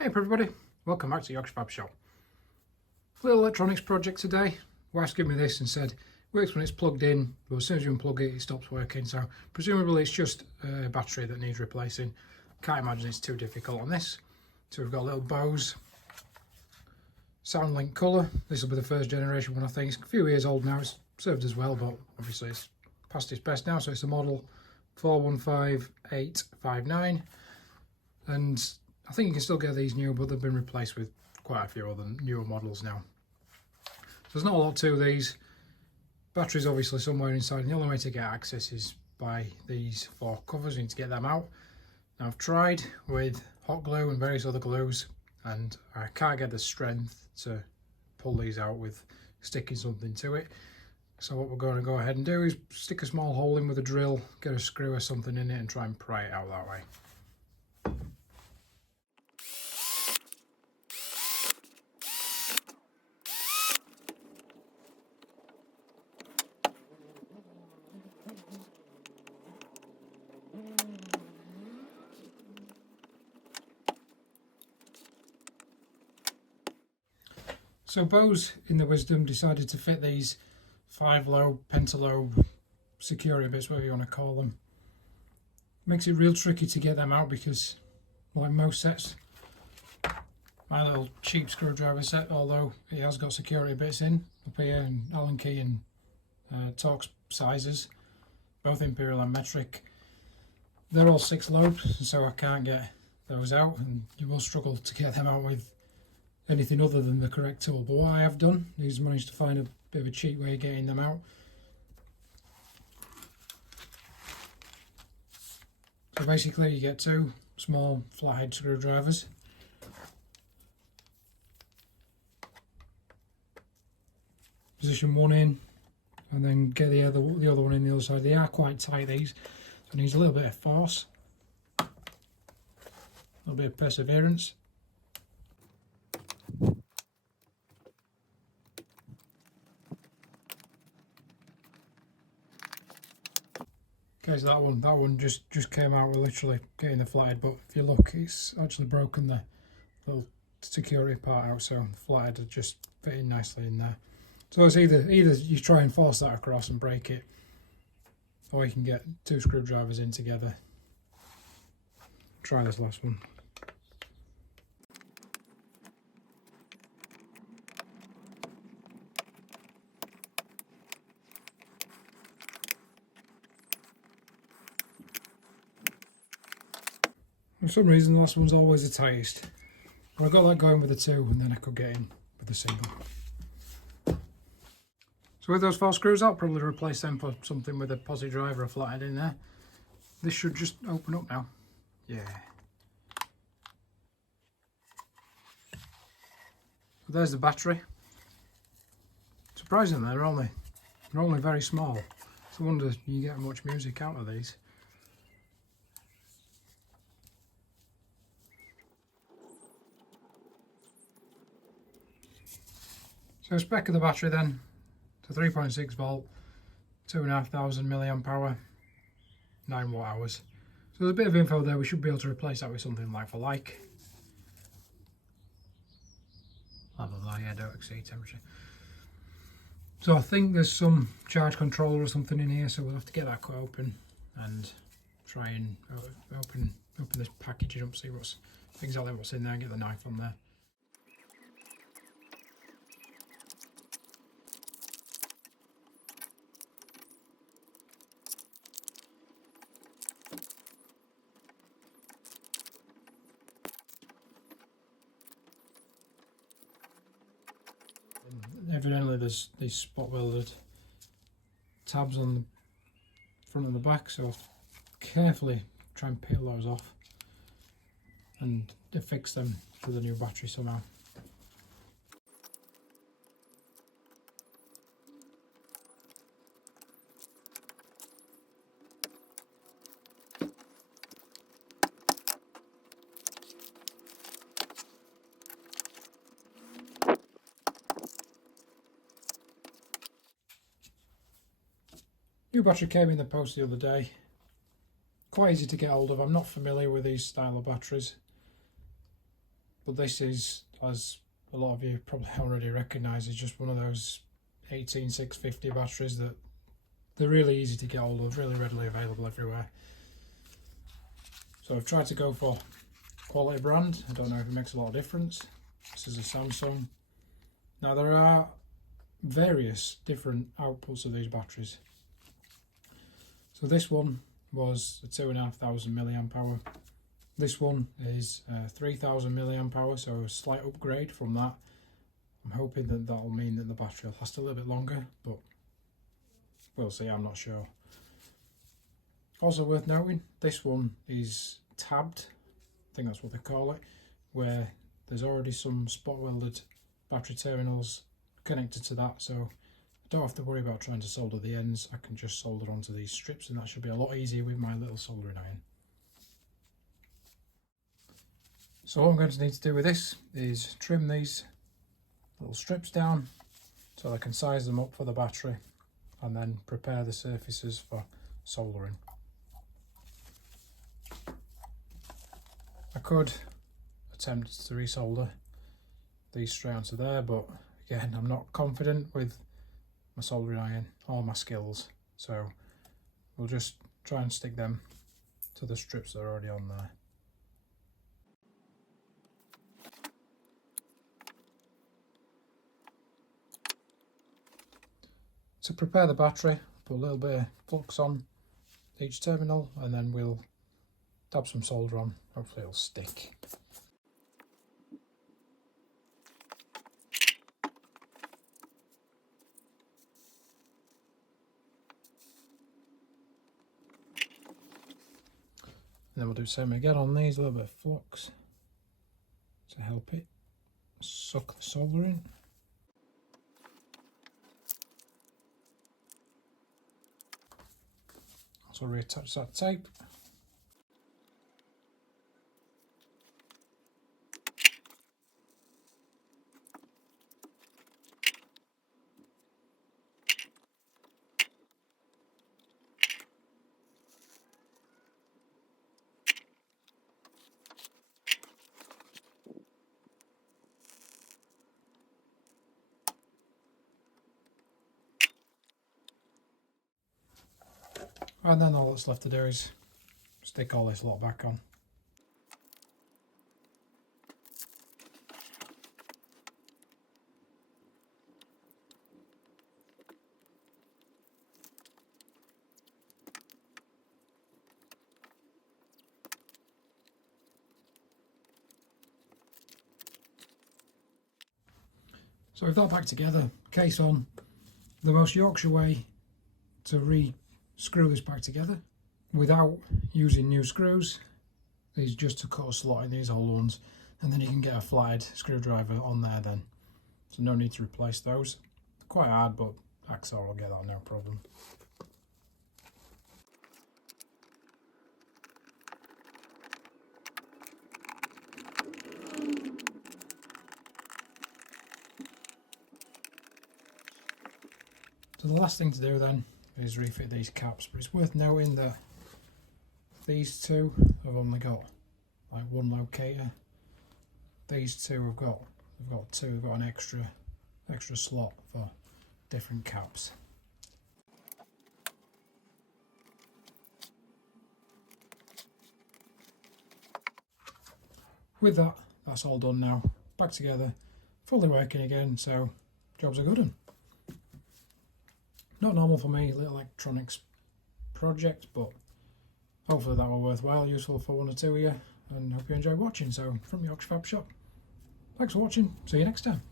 Hey everybody, welcome back to Yorkshire Fab Shop. Little electronics project today. Wife's given me this and said, works when it's plugged in, but as soon as you unplug it, it stops working. So presumably it's just a battery that needs replacing. Can't imagine it's too difficult on this. So we've got a little Bose Soundlink colour. This will be the first generation one, I think. It's a few years old now, it's served as well, but obviously it's past its best now. So it's the model 415859. And I think you can still get these new, but they've been replaced with quite a few other newer models now. So there's not a lot to these. Batteries obviously somewhere inside, and the only way to get access is by these four covers. You need to get them out. Now I've tried with hot glue and various other glues, and I can't get the strength to pull these out with sticking something to it. So what we're going to go ahead and do is stick a small hole in with a drill, get a screw or something in it and try and pry it out that way. So Bose, in the wisdom, decided to fit these 5-lobe, pentalobe security bits, whatever you want to call them. Makes it real tricky to get them out because, like most sets, my little cheap screwdriver set, although it has got security bits in up here and Allen key and Torx sizes, both imperial and metric, they're all 6 lobes, so I can't get those out, and you will struggle to get them out with anything other than the correct tool. But what I have done is managed to find a bit of a cheap way of getting them out. So basically you get 2 small flathead screwdrivers. Position one in and then get the other one in the other side. They are quite tight, these, so it needs a little bit of force, a little bit of perseverance. Okay, so that one just came out with literally getting the flathead, but if you look, it's actually broken the little security part out, so the flathead are just fitting nicely in there. So it's either you try and force that across and break it, or you can get 2 screwdrivers in together. Try this last one. For some reason the last one's always the tightest. But I got that going with the 2 and then I could get in with the single. So with those 4 screws, I'll probably replace them for something with a posi drive or a flathead in there. This should just open up now. Yeah. So there's the battery. Surprisingly, they're only very small. So I wonder if you get much music out of these. So spec of the battery then, to 3.6 volt, 2,500 milliamp hour, 9 watt hours. So there's a bit of info there. We should be able to replace that with something like for like. Blah blah blah, yeah, don't exceed temperature. So I think there's some charge controller or something in here, so we'll have to get that cut open and try and open this packaging up, see exactly what's in there, and get the knife on there. Evidently there's these spot welded tabs on the front and the back, so I'll carefully try and peel those off and affix them to the new battery somehow. New battery came in the post the other day. Quite easy to get hold of. I'm not familiar with these style of batteries. but this is, as a lot of you probably already recognise, is just one of those 18650 batteries that they're really easy to get hold of, really readily available everywhere. So I've tried to go for quality brand. I don't know if it makes a lot of difference. This is a Samsung. Now there are various different outputs of these batteries. So this one was a 2,500 milliamp hour. This one is 3,000 milliamp hour, so a slight upgrade from that. I'm hoping that that'll mean that the battery will last a little bit longer, but we'll see, I'm not sure. Also worth noting, this one is tabbed, I think that's what they call it, where there's already some spot welded battery terminals connected to that, so I don't have to worry about trying to solder the ends. I can just solder onto these strips, and that should be a lot easier with my little soldering iron. So what I'm going to need to do with this is trim these little strips down so I can size them up for the battery, and then prepare the surfaces for soldering. I could attempt to resolder these straight onto there, but again, I'm not confident with my soldering iron or my skills, so we'll just try and stick them to the strips that are already on there. To prepare the battery, put a little bit of flux on each terminal, and then we'll dab some solder on, hopefully it'll stick. And then we'll do the same again on these, a little bit of flux to help it suck the solder in. Also reattach that tape. And then all that's left to do is stick all this lot back on. So with that back together, case on, the most Yorkshire way to re-screw this back together without using new screws is just to cut a slot in these old ones, and then you can get a flathead screwdriver on there then. So no need to replace those. Quite hard, but hacksaw will get that no problem. So the last thing to do then is refit these caps, but it's worth noting that these two have only got like one locator. These two have got an extra slot for different caps. With that, that's all done now. Back together, fully working again, so job's a good one. Not normal for me, little electronics project, but hopefully that will be worthwhile, useful for one or two of you, and hope you enjoy watching. So from Yorkshire Fab Shop, thanks for watching, see you next time.